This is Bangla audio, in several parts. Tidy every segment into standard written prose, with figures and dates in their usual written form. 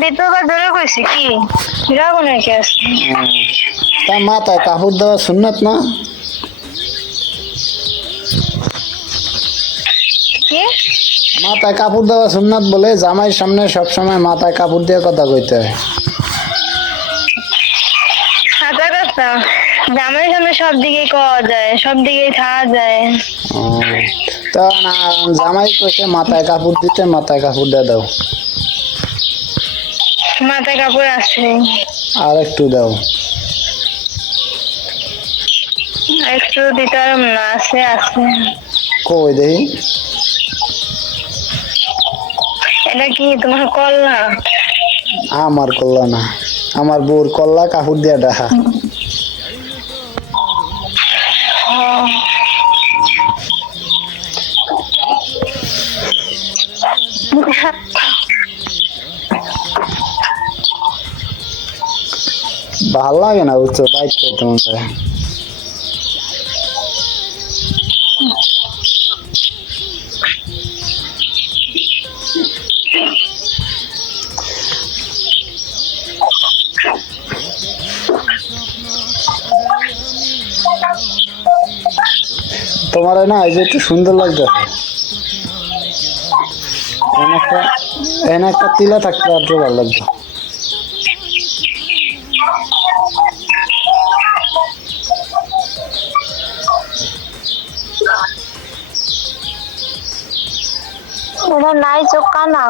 দ্বিতীয়বার ধরে কইছি কি ড্রাগনের কেস তা মাথায় কাপড় দেওয়া সুন্নাত না? কি মাথায় কাপড় দেওয়া সুন্নাত বলে জামাইয়ের সামনে সবসময় মাথায় কাপড় দিয়ে কথা কইতে হয়। হাজার কথা জামাই সামনে সব দিকেই কওয়া যায়, সব দিকেই থাকা যায়। ও, তা না জামাই কইছে মাথায় কাপড় দিতে, মাথায় কাপড় দিয়ে দাও। মাথায় কাপড় আছে, আর একটু দাও। একটু দিতে পারব না, আছে আছে। কই দেখি। এটা কি তোমার কল না? আমার কল্লা না, আমার বউর কল্লা কাপড় দিয়ে দেখা। ভাল লাগে না বুঝছো, বাইক করতে মন চায়। তোমার না এই যে একটু সুন্দর লাগছে, এনে একটা তিলা থাকতে আর ভালো লাগতো। এটা নাই চোখ কানা।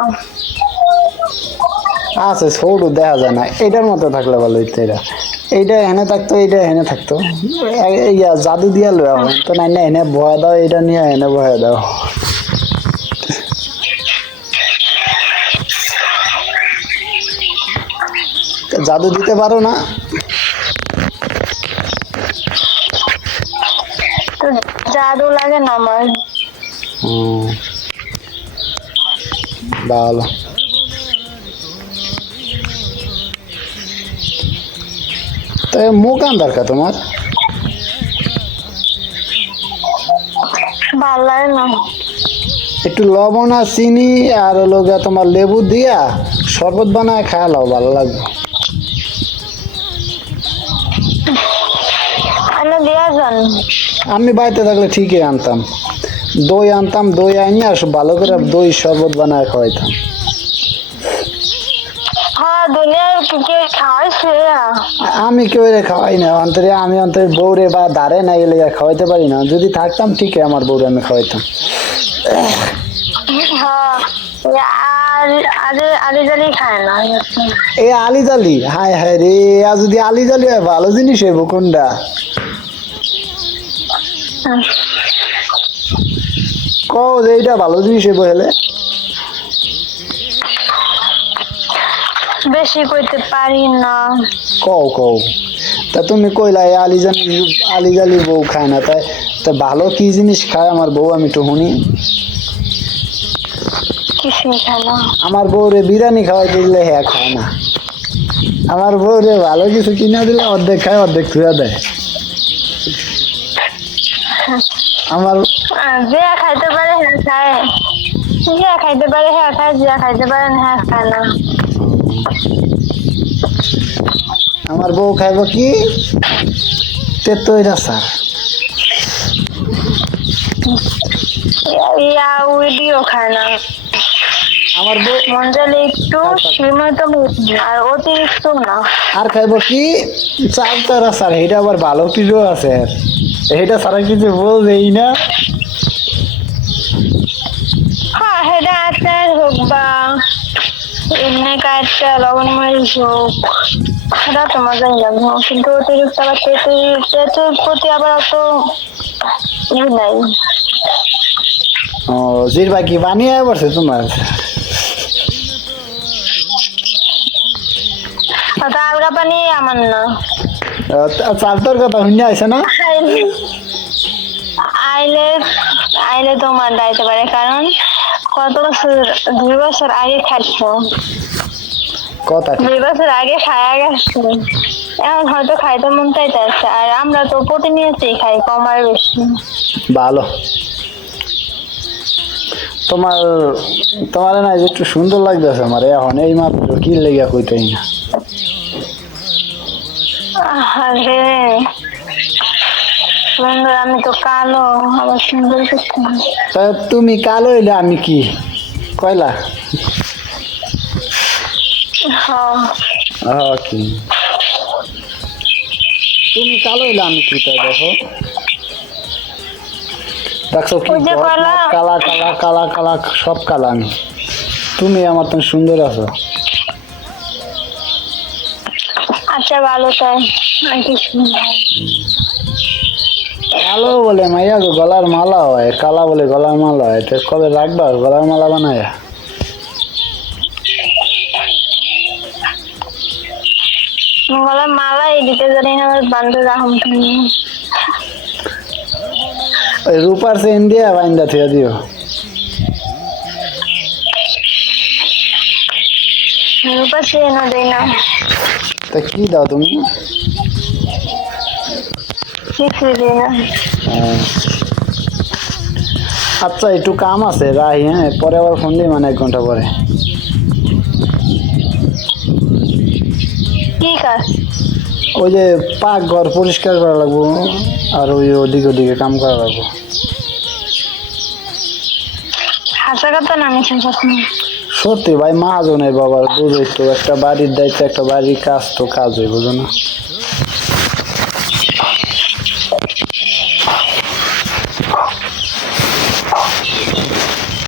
আছে সরু দেখা যায় না, এটার মতো থাকলে ভালো হইতো। এটা এইটা এনে থাকতো, এইটা এনে থাকতো। ইয়া জাদু দিয়া লয়া হয় তো নাই না, এনে বয়া দাও, এটা নিয়ে এনে বয়া দাও। জাদু দিতে পারো না? তো জাদু লাগে না আমার। ভালো। তো মুখ আন দরকার তোমার? ভাল লাগে না। একটু লবণ আর চিনি আর হলো গিয়া তোমার লেবু দিয়া শরবত বানায় খাওয়া লাও, ভালো লাগবে। এনে দিয়া যান। আমি বাড়িতে থাকলে ঠিকই আনতাম, দই আনতাম, দই আনিয়া ভালো করে দই শরবত বানায় খাওয়াইতাম। হ্যাঁ, দুনিয়ার কি কে খাওয়াইছে? আমি কেউ রে খাওয়াই না অন্তরে, আমি অন্তরে বউরে বা দাঁড়ে না এলে খাওয়াইতে পারি না। যদি থাকতাম ঠিকই আমার বউরে আমি খাওয়াইতাম। হ্যাঁ, আর আলি জালি খায় না। এ আলি জালি, হায় হায় রে, আর যদি আলি জালি হয় ভালো জিনিস হইব কোনটা? কও যে এইটা ভালো জিনিস হইব হেলে। বেশি কইতে পারি না। কও কও, তা তুমি কইলা আলি জালি বউ খায় না, তাই তা ভালো কি জিনিস খায় আমার বউ আমি একটু শুনি। কিছুই খায় না। আমার বউরে বিরিয়ানি খাওয়াইতে দিলে হ্যাঁ খায় না। আমার বউরে ভালো কিছু কিনা দিলে অর্ধেক খায়, অর্ধেক ছুঁয়া দেয়। আমার যে খাইতে পারে হ্যাঁ খায়, যে খাইতে পারে হ্যাঁ খায়, যে খাইতে পারে না হ্যাঁ খায় না। আমার বউ খাইব কি তেতই রাসার। ইয়া উইডিও খায় না। আমার বউ মন চাইলে একটু সীমিত আর অতিরিক্ত না। আর খাইব কি চালতা রাসার, এটা আবার ভালো কিছু আছে, এটা সারা কিছু বলবেই না। হ্যাঁ, সেটা আচার হোক বা এমনি কাঠটা লবণ মরিচ হোক, সেটা তো মজাই লাগবে। কিন্তু অতিরিক্ত আবার তেঁতুর প্রতি আবার অত ই নাই। ও জিরবা কি বানিয়ে পড়ছে তোমার? অত আলগা পানি আমার না। চালতার কথা শুনে আছে না? আইলে আইলে তোমার দাইতে পারে, কারণ কত বছর, 2 বছর আগে খাইছো, কথা ঠিক। 2 বছর আগে খায়া গেছে। এখন হয়তো খাইতে মন চাইতেছে, আর আমরা তো প্রতিনিয়তই খাই, কম আর বেশি। ভালো। তোমার তোমার না যে একটু সুন্দর লাগতেছে আমার এখন এই মাত্র কি লেগে কইতেই না। আরে সুন্দর, আমি তো কালো, আবার সুন্দর করতে হবে। তা তুমি কালো হইলে আমি কি কয়লা? কি তুমি কালো হইলে আমি কি? তাই দেখো, দেখছো কি ওই যে কয়লা। কালা কালা কালা কালা সব কালা আমি, তুমি আমার তো সুন্দর আছো। আচ্ছা ভালো, তাই আর কিছু না। কালো বলে মাইয়া গো গলার মালা হয়, কালা বলে গলার মালা হয়, তো কবে রাখবা গলার মালা বানায়? গলার মালা এদিকে জানি না, আমার বান্ধব রাখুন তুমি। ওই রূপার চেন দিয়া বাইন্দা থিয়া দিও। রূপা চেনও দেয় না। তা কি দাও তুমি? কিছুই দেয় না। আচ্ছা একটু কাম আছে রাহি, হ্যাঁ পরে আবার ফোন দিই, মানে 1 ঘন্টা পরে। কি কাজ? ওই যে পাক ঘর পরিষ্কার করা লাগবো, আর ওই ওদিকে ওদিকে কাম করা লাগবো। হাসা কথা না, আমি কথা না। সত্যি ভাই, মাহাজনের বাবার বুঝোই তো, একটা বাড়ির দায়িত্ব, একটা বাড়ির কাজ তো কাজ হয়, বুঝো না?